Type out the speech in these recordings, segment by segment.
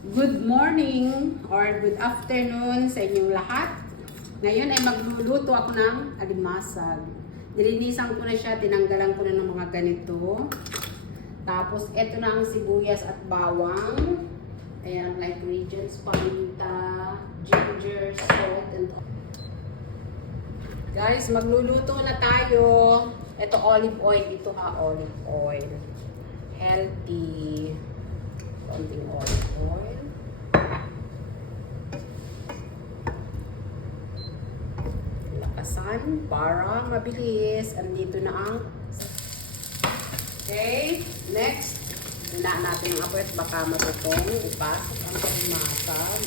Good morning or good afternoon sa inyong lahat. Ngayon ay magluluto ako ng alimasag. Nilinisan ko na siya, tinanggalan ko na ng mga ganito. Tapos eto na ang sibuyas at bawang. Ayan, like ingredients, paminta, ginger, salt, and all. Guys, magluluto na tayo. Ito olive oil, ito olive oil. Healthy. Konting olive oil. Lakasan para mabilis. Andito na ang... Okay, next. Hinaan natin ang apoy at baka matutong. Ipasok ang alimasag.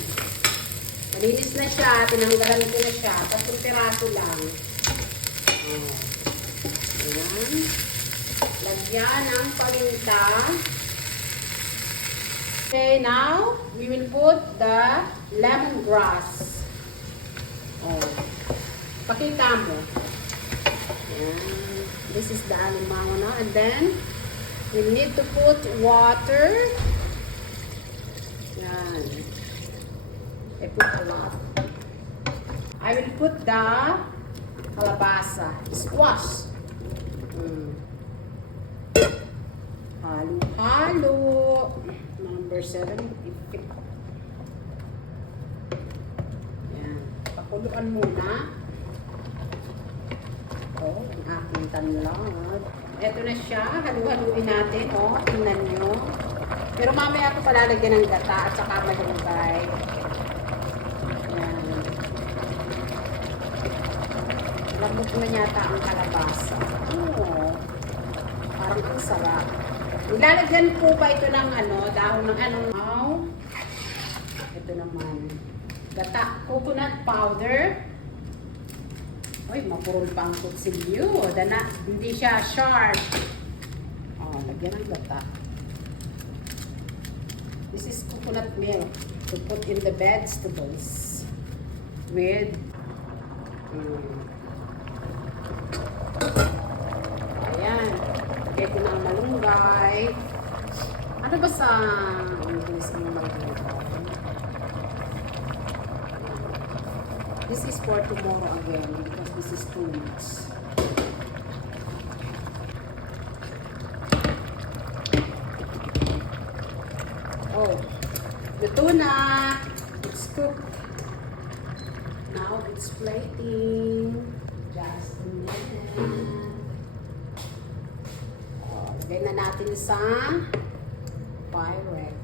Malinis na siya. Tinanggalan ko na siya. 3 piraso lang. Ayan. Lagyan ng paminta. Okay, now we will put the lemongrass. Pakita mo. Ayan. This is the alimango na. And then, we need to put water. Ayan. I put a lot. I will put the kalabasa. Squash. Halo-halo. Number 7. Ayan. Pakuluan muna. Ang aking tanlad. Ito na siya. Halu-haluin natin. Tingnan nyo. Pero mamaya ito palalagyan ng gata at saka malunggay. Ayan. Lambot na yata ang kalabasa. Parang ang sarap. Ilalagyan po ba ito ng dahon ng ito naman. Gata, coconut powder. Uy, mapurol pa ang kutsilyo. Hindi siya sharp. Lagyan ng gata. This is coconut milk to put in the vegetables with ayan. Lagyan ko ng malunggay. Ano ba sa English ng malunggay? This is for tomorrow again because this is 2 weeks. Luto na. It's cooked. Now it's plating. Just a minute. Lagay na natin sa Pyrex.